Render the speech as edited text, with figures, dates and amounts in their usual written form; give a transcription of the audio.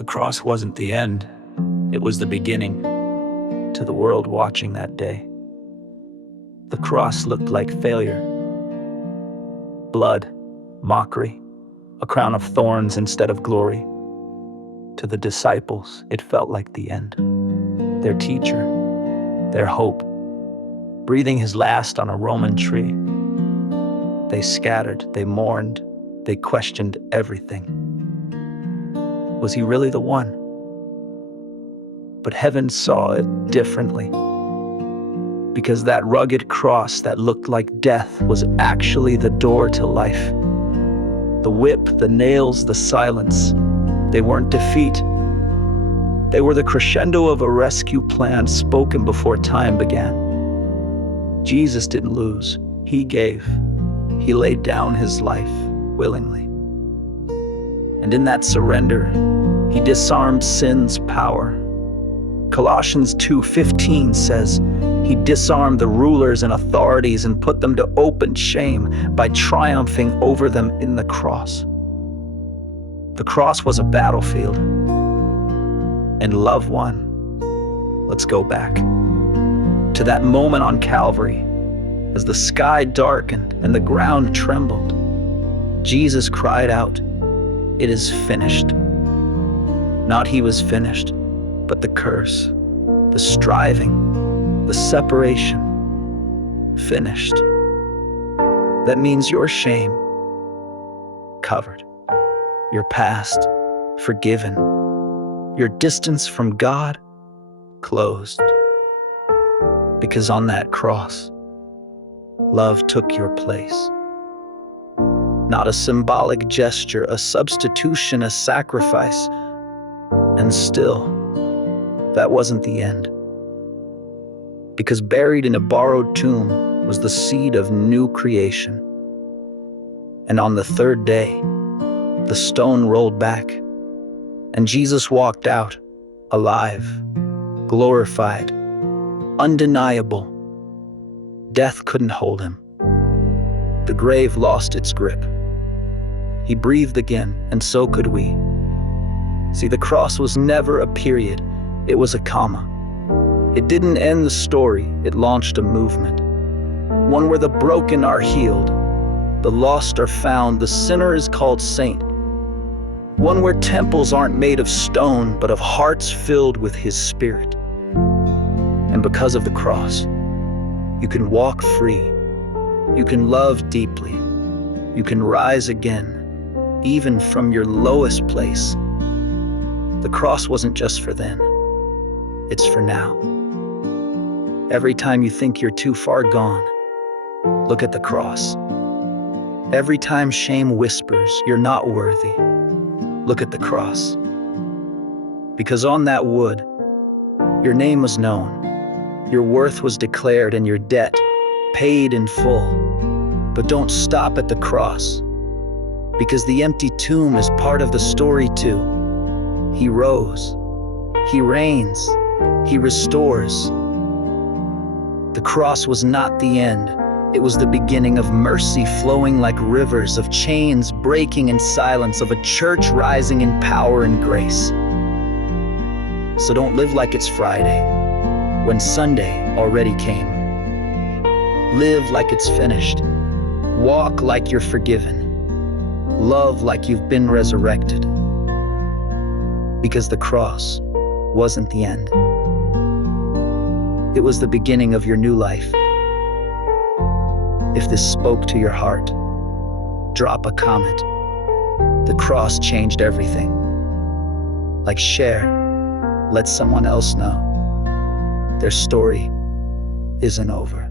The cross wasn't the end. It was the beginning to the world watching that day. The cross looked like failure, blood, mockery, a crown of thorns instead of glory. To the disciples, it felt like the end. Their teacher, their hope, breathing his last on a Roman tree. They scattered, they mourned, they questioned everything. Was he really the one? But heaven saw it differently. Because that rugged cross that looked like death was actually the door to life. The whip, the nails, the silence, they weren't defeat. They were the crescendo of a rescue plan spoken before time began. Jesus didn't lose, he gave. He laid down his life willingly. And in that surrender, he disarmed sin's power. Colossians 2:15 says, he disarmed the rulers and authorities and put them to open shame by triumphing over them in the cross. The cross was a battlefield, and love won. Let's go back to that moment on Calvary. As the sky darkened and the ground trembled, Jesus cried out, "It is finished." Not he was finished, but the curse, the striving, the separation, finished. That means your shame covered, your past forgiven, your distance from God closed. Because on that cross, love took your place. Not a symbolic gesture, a substitution, a sacrifice. And still, that wasn't the end. Because buried in a borrowed tomb was the seed of new creation. And on the third day, the stone rolled back, and Jesus walked out, alive, glorified, undeniable. Death couldn't hold him. The grave lost its grip. He breathed again, and so could we. See, the cross was never a period, it was a comma. It didn't end the story, it launched a movement. One where the broken are healed, the lost are found, the sinner is called saint. One where temples aren't made of stone, but of hearts filled with his spirit. And because of the cross, you can walk free, you can love deeply, you can rise again, even from your lowest place. The cross wasn't just for then, it's for now. Every time you think you're too far gone, look at the cross. Every time shame whispers you're not worthy, look at the cross. Because on that wood, your name was known, your worth was declared, and your debt paid in full. But don't stop at the cross, because the empty tomb is part of the story too. He rose, he reigns, he restores. The cross was not the end. It was the beginning of mercy flowing like rivers, of chains breaking in silence, of a church rising in power and grace. So don't live like it's Friday, when Sunday already came. Live like it's finished. Walk like you're forgiven. Love like you've been resurrected. Because the cross wasn't the end. It was the beginning of your new life. If this spoke to your heart, drop a comment. The cross changed everything. Like, share, let someone else know their story isn't over.